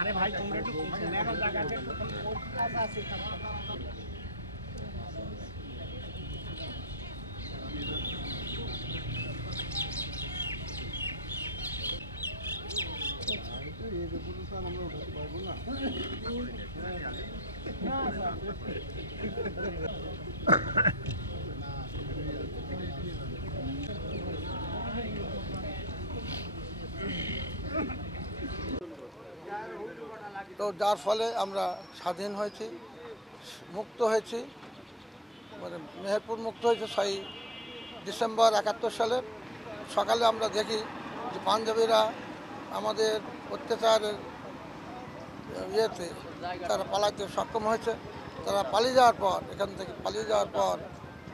আরে ভাই তোমরা একটু দেখো জায়গাতে আছে। তো যার ফলে আমরা স্বাধীন হয়েছি, মুক্ত হয়েছি, মানে মেহেরপুর মুক্ত হয়েছে 6 ডিসেম্বর 71 সালের সকালে। আমরা দেখি যে পাঞ্জাবিরা আমাদের অত্যাচারের ইয়েতে তারা পালাতে সক্ষম হয়েছে। তারা পালিয়ে যাওয়ার পর, এখান থেকে পালিয়ে যাওয়ার পর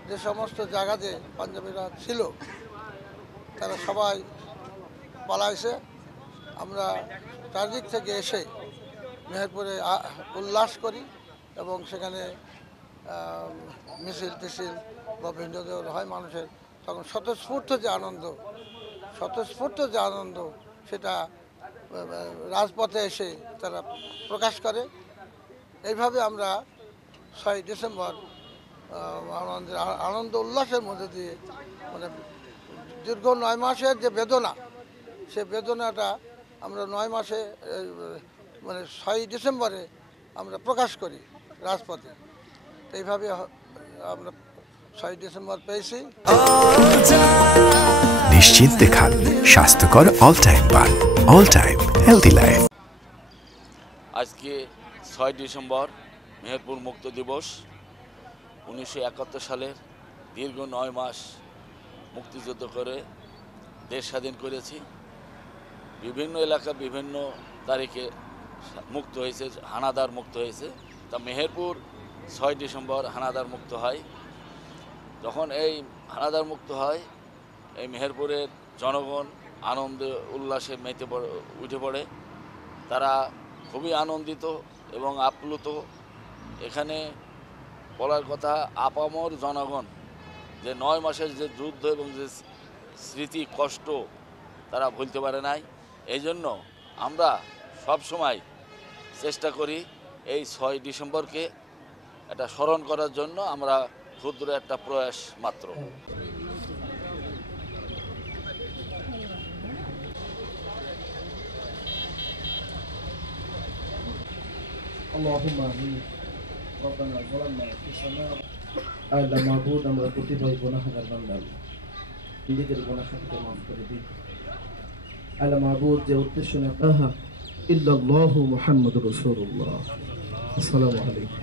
যে সমস্ত জায়গাতে পাঞ্জাবিরা ছিল তারা সবাই পালাইছে। আমরা চারদিক থেকে এসে মেহেরপুরে উল্লাস করি এবং সেখানে মিছিল টিছিল বা ভিন্নদেহ হয় মানুষের। তখন স্বতঃস্ফূর্ত যে আনন্দ সেটা রাজপথে এসে তারা প্রকাশ করে। এইভাবে আমরা 6 ডিসেম্বর আনন্দ উল্লাসের মধ্যে দিয়ে, মানে দীর্ঘ 9 মাসের যে বেদনা, সে বেদনাটা আমরা 9 মাসে মানে 6 ডিসেম্বরে আমরা প্রকাশ করি রাজপথে। তো এইভাবে আমরা 6 ডিসেম্বর পেয়েছি। নিশ্চিন্তে খান স্বাস্থ্যকর অল টাইম পান, অল টাইম হেলদি লাইফ। আজকে 6 ডিসেম্বর মেহেরপুর মুক্ত দিবস। 1971 সালের দীর্ঘ 9 মাস মুক্তিযুদ্ধ করে দেশ স্বাধীন করেছি। বিভিন্ন এলাকা বিভিন্ন তারিখে মুক্ত হয়েছে, হানাদার মুক্ত হয়েছে। তা মেহেরপুর 6 ডিসেম্বর হানাদার মুক্ত হয়। যখন এই হানাদার মুক্ত হয়, এই মেহেরপুরের জনগণ আনন্দ উল্লাসে উঠে পড়ে। তারা খুবই আনন্দিত এবং আপ্লুত। এখানে বলার কথা, আপামর জনগণ যে 9 মাসের যে যুদ্ধ এবং যে স্মৃতি কষ্ট তারা ভুলতে পারে নাই। এই জন্য আমরা সবসময় চেষ্টা করি এই 6 ডিসেম্বরকে এটা স্মরণ করার জন্য। আমরা ক্ষুদ্র একটা প্রয়াস মাত্র। আল্লাহ মাহবুব, আমরা প্রতিভাই গুনাহগার বান্দা, নিজেদের গুনাহকে মাফ করে দিন। আল্লাহ মাহবুব, যে উদ্দেশ্য না ইল্লাল্লাহু মুহাম্মাদুর রাসূলুল্লাহ। আসসালামু আলাইকুম।